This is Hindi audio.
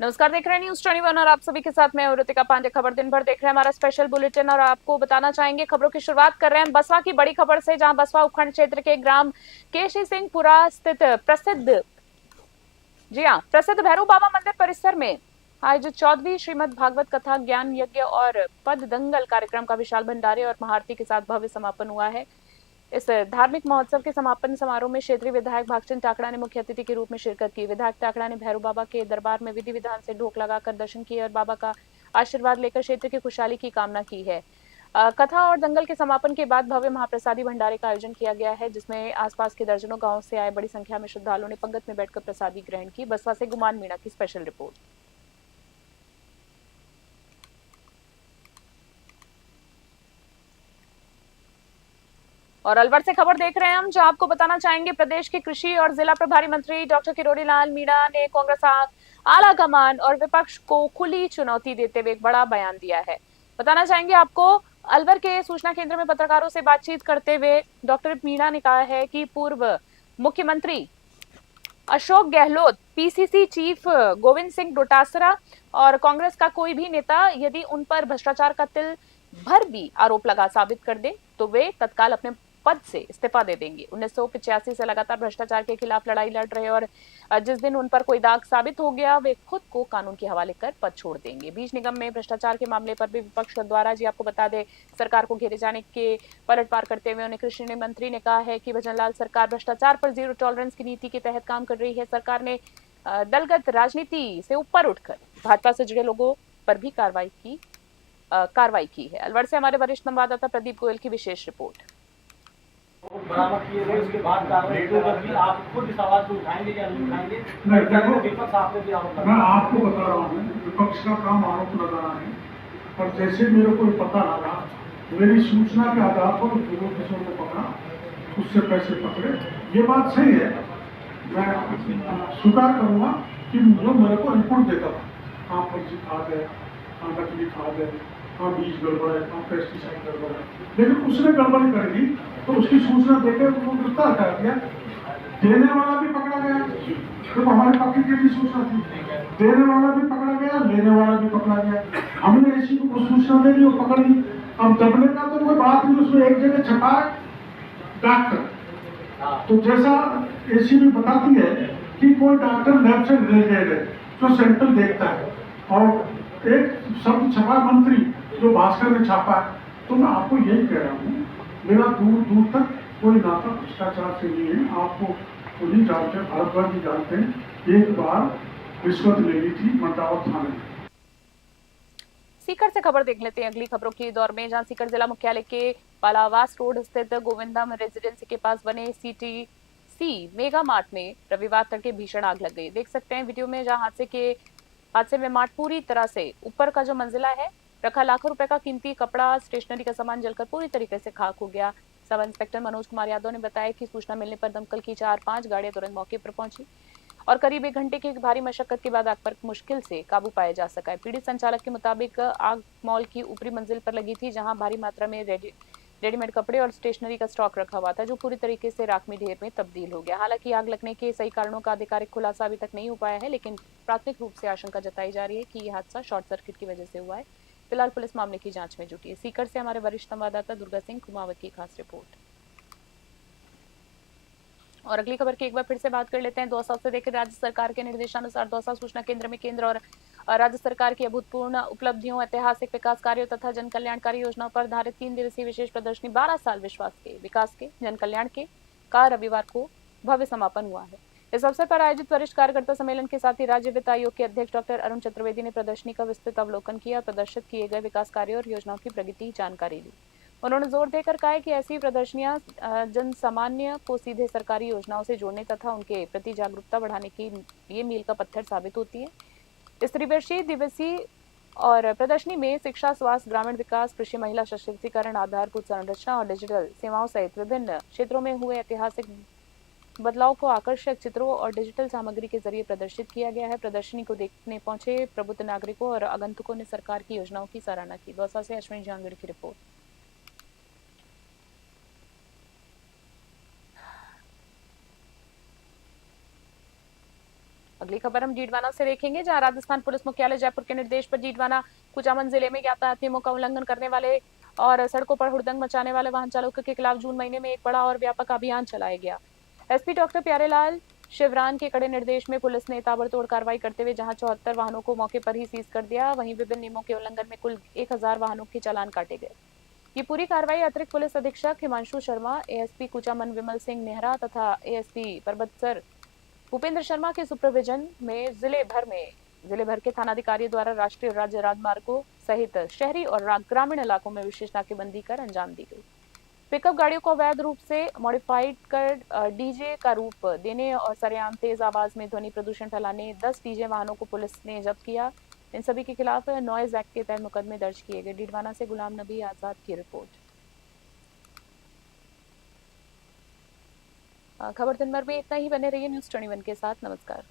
नमस्कार, देख रहे हैं न्यूज 21 और आप सभी के साथ मैं ऋतिका पांडे। खबर दिन भर देख रहे हैं हमारा स्पेशल बुलेटिन और आपको बताना चाहेंगे खबरों की शुरुआत कर रहे हैं बसवा की बड़ी खबर से, जहां बसवा उपखंड क्षेत्र के ग्राम केशी सिंहपुरा स्थित प्रसिद्ध भैरव बाबा मंदिर परिसर में आज 14वीं श्रीमद् भागवत कथा, ज्ञान यज्ञ और पद दंगल कार्यक्रम का विशाल भंडारे और महाआरती के साथ भव्य समापन हुआ है। इस धार्मिक महोत्सव के समापन समारोह में क्षेत्रीय विधायक भागचंद टाकड़ा ने मुख्य अतिथि के रूप में शिरकत की। विधायक टाकड़ा ने भैरव बाबा के दरबार में विधि विधान से ढोक लगाकर दर्शन किए और बाबा का आशीर्वाद लेकर क्षेत्र की खुशहाली की कामना की है। कथा और दंगल के समापन के बाद भव्य महाप्रसादी भंडारे का आयोजन किया गया है, जिसमें आसपास के दर्जनों गांवों से आए बड़ी संख्या में श्रद्धालुओं ने पंगत में बैठकर प्रसादी ग्रहण की। बसवा से गुमान मीणा की स्पेशल रिपोर्ट। और अलवर से खबर देख रहे हैं हम, जो आपको बताना चाहेंगे प्रदेश के कृषि और जिला प्रभारी मंत्री डॉक्टर किरोड़ी लाल मीणा ने कांग्रेस आला कमान और विपक्ष को खुली चुनौती देते हुए एक बड़ा बयान दिया है। बताना चाहेंगे आपको, अलवर के सूचना केंद्र में पत्रकारों से बातचीत करते हुए डॉक्टर मीणा ने कहा है कि पूर्व मुख्यमंत्री अशोक गहलोत, पीसीसी चीफ गोविंद सिंह डोटासरा और कांग्रेस का कोई भी नेता यदि उन पर भ्रष्टाचार का तिल भर भी आरोप लगा साबित कर दे तो वे तत्काल अपने पद से इस्तीफा दे देंगे। 1985 से लगातार भ्रष्टाचार के खिलाफ लड़ाई लड़ रहे और जिस दिन उन पर कोई दाग साबित हो गया वे खुद को कानून के हवाले कर पद छोड़ देंगे। बीज निगम में भ्रष्टाचार के मामले पर भी विपक्ष द्वारा, जी आपको बता दें, सरकार को घेरे जाने के पलटवार करते हुए उन्हें कृषि मंत्री ने कहा है कि भजनलाल सरकार भ्रष्टाचार पर जीरो टॉलरेंस की नीति के तहत काम कर रही है। सरकार ने दलगत राजनीति से ऊपर उठकर भाजपा से जुड़े लोगों पर भी कार्रवाई की है। अलवर से हमारे वरिष्ठ संवाददाता प्रदीप गोयल की विशेष रिपोर्ट। बरामद किए गए उसके बाद कार्रवाई होगी, आप खुद इस आवाज को उठाएंगे या नहीं उठाएंगे? विपक्ष आपने भी आरोप मैं आपको बता रहा हूँ, विपक्ष का काम आरोप लगाना है। और जैसे मेरे को पता लगा, मेरी सूचना के आधार पर दोनों किसी को पकड़ा, उससे पैसे पकड़े, ये बात सही है। मैं स्वीकार करूंगा कि जो मेरे को रिपोर्ट देता था, कहाँ फर्जी खाद है, कहाँ नकली खाद है, कहाँ बीज गड़बड़ है, कहाँ पेस्टिसाइड गड़बड़ है, लेकिन उसने गड़बड़ी कर दी तो उसकी सूचना देकर उसको गिरफ्तार कर दिया। देने वाला भी पकड़ा गया, तो हमारे पक्ष की भी सूचना थी। देने वाला भी पकड़ा गया, लेने वाला भी पकड़ा गया। हमने ऐसी को सूचना दे दी और पकड़ ली। अब दबने का तो कोई बात नहीं, उसमें एक जगह छपा डॉक्टर, तो जैसा एसीबी बताती है कि कोई डॉक्टर लैब से रिलेटेड है जो सैंपल देखता है, और एक शब्द छपा मंत्री जो भास्कर ने छापा है। तो मैं आपको यही कह रहा हूँ, मेरा दूर दूर तक कोई नाता भ्रष्टाचार से नहीं है। आपको खुली जानते, भारतवर्ष भी जानते हैं, एक बार रिश्वत ले ली थी मंडावा थाने में। सीकर से खबर देख लेते हैं अगली खबरों की दौर में, जहां सीकर जिला मुख्यालय के पालावास रोड स्थित गोविंदम रेजिडेंसी के पास बने सीटीसी मेगा मार्ट में रविवार तड़के भीषण आग लग गई। देख सकते हैं वीडियो में, जहां हादसे में मार्ट पूरी तरह से ऊपर का जो मंजिला है रखा लाखों रुपए का कीमती कपड़ा, स्टेशनरी का सामान जलकर पूरी तरीके से खाक हो गया। सब इंस्पेक्टर मनोज कुमार यादव ने बताया कि सूचना मिलने पर दमकल की 4-5 गाड़ियां तुरंत मौके पर पहुंची और करीब 1 घंटे की भारी मशक्कत के बाद आग पर मुश्किल से काबू पाया जा सका है। पीड़ित संचालक के मुताबिक आग मॉल की ऊपरी मंजिल पर लगी थी, जहां भारी मात्रा में रेडीमेड कपड़े और स्टेशनरी का स्टॉक रखा हुआ था, जो पूरी तरीके से राख में ढेर में तब्दील हो गया। हालांकि आग लगने के सही कारणों का आधिकारिक खुलासा अभी तक नहीं हो पाया है, लेकिन प्राथमिक रूप से आशंका जताई जा रही है कि यह हादसा शॉर्ट सर्किट की वजह से हुआ है। फिलहाल पुलिस मामले की जांच में जुटी है। सीकर से हमारे वरिष्ठ संवाददाता दुर्गा सिंह कुमावत की खास रिपोर्ट। और अगली खबर की एक बार फिर से बात कर लेते हैं दौसा से। देखिए, राज्य सरकार के निर्देशानुसार दौसा सूचना केंद्र में केंद्र और राज्य सरकार की अभूतपूर्व उपलब्धियों, ऐतिहासिक विकास कार्यों तथा जन कल्याणकारी योजनाओं पर आधारित 3 दिवसीय विशेष प्रदर्शनी 12 साल विश्वास के विकास के जन कल्याण के का रविवार को भव्य समापन हुआ है। इस अवसर पर आयोजित वरिष्ठ कार्यकर्ता सम्मेलन के साथ ही राज्य वित्त आयोग के अध्यक्ष डॉक्टर अरुण चतुर्वेदी ने प्रदर्शनी का विस्तृत अवलोकन किया, प्रदर्शित किए गए विकास कार्यों और योजनाओं की प्रगति जानकारी ली। उन्होंने जोर देकर कहा है कि ऐसी प्रदर्शनियां जन सामान्य को सीधे सरकारी योजनाओं से जोड़ने तथा उनके प्रति जागरूकता बढ़ाने की ये मील का पत्थर साबित होती है। इस त्रिवर्षीय दिवसीय और प्रदर्शनी में शिक्षा, स्वास्थ्य, ग्रामीण विकास, कृषि, महिला सशक्तिकरण, आधारभूत संरचना और डिजिटल सेवाओं सहित विभिन्न क्षेत्रों में हुए ऐतिहासिक बदलाव को आकर्षक चित्रों और डिजिटल सामग्री के जरिए प्रदर्शित किया गया है। प्रदर्शनी को देखने पहुंचे प्रबुद्ध नागरिकों और आगंतुकों ने सरकार की योजनाओं की सराहना की। दौसा से अश्विनी जांगड़ की रिपोर्ट। अगली खबर हम डीडवाना से देखेंगे, जहां राजस्थान पुलिस मुख्यालय जयपुर के निर्देश पर डीडवाना कुचामन जिले में यातायात नियमों का उल्लंघन करने वाले और सड़कों पर हुड़दंग मचाने वाले वाहन चालकों के खिलाफ जून महीने में एक बड़ा और व्यापक अभियान चलाया गया। एसपी डॉक्टर प्यारेलाल शिवरान के कड़े निर्देश में पुलिस ने ताबड़तोड़ कार्रवाई करते हुए जहां 74 वाहनों को मौके पर ही सीज कर दिया, वहीं विभिन्न नियमों के उल्लंघन में कुल 1000 वाहनों के चालान काटे गए। ये पूरी कार्रवाई अतिरिक्त पुलिस अधीक्षक हिमांशु शर्मा, एएसपी कुचामन विमल सिंह नेहरा तथा एएसपी परबतसर भूपेंद्र शर्मा के सुपरविजन में जिले भर के थानाधिकारियों द्वारा राष्ट्रीय और राज्य राजमार्गों सहित शहरी और ग्रामीण इलाकों में विशेष नाकेबंदी कर अंजाम दी गई। पिकअप गाड़ियों को अवैध रूप से मॉडिफाइड कर डीजे का रूप देने और सरेआम तेज आवाज में ध्वनि प्रदूषण फैलाने 10 डीजे वाहनों को पुलिस ने जब्त किया। इन सभी के खिलाफ नॉइज एक्ट के तहत मुकदमे दर्ज किए गए। डीडवाना से गुलाम नबी आजाद की रिपोर्ट। खबर दिन भर में इतना ही। बने रहिए न्यूज़ 21 के साथ। नमस्कार।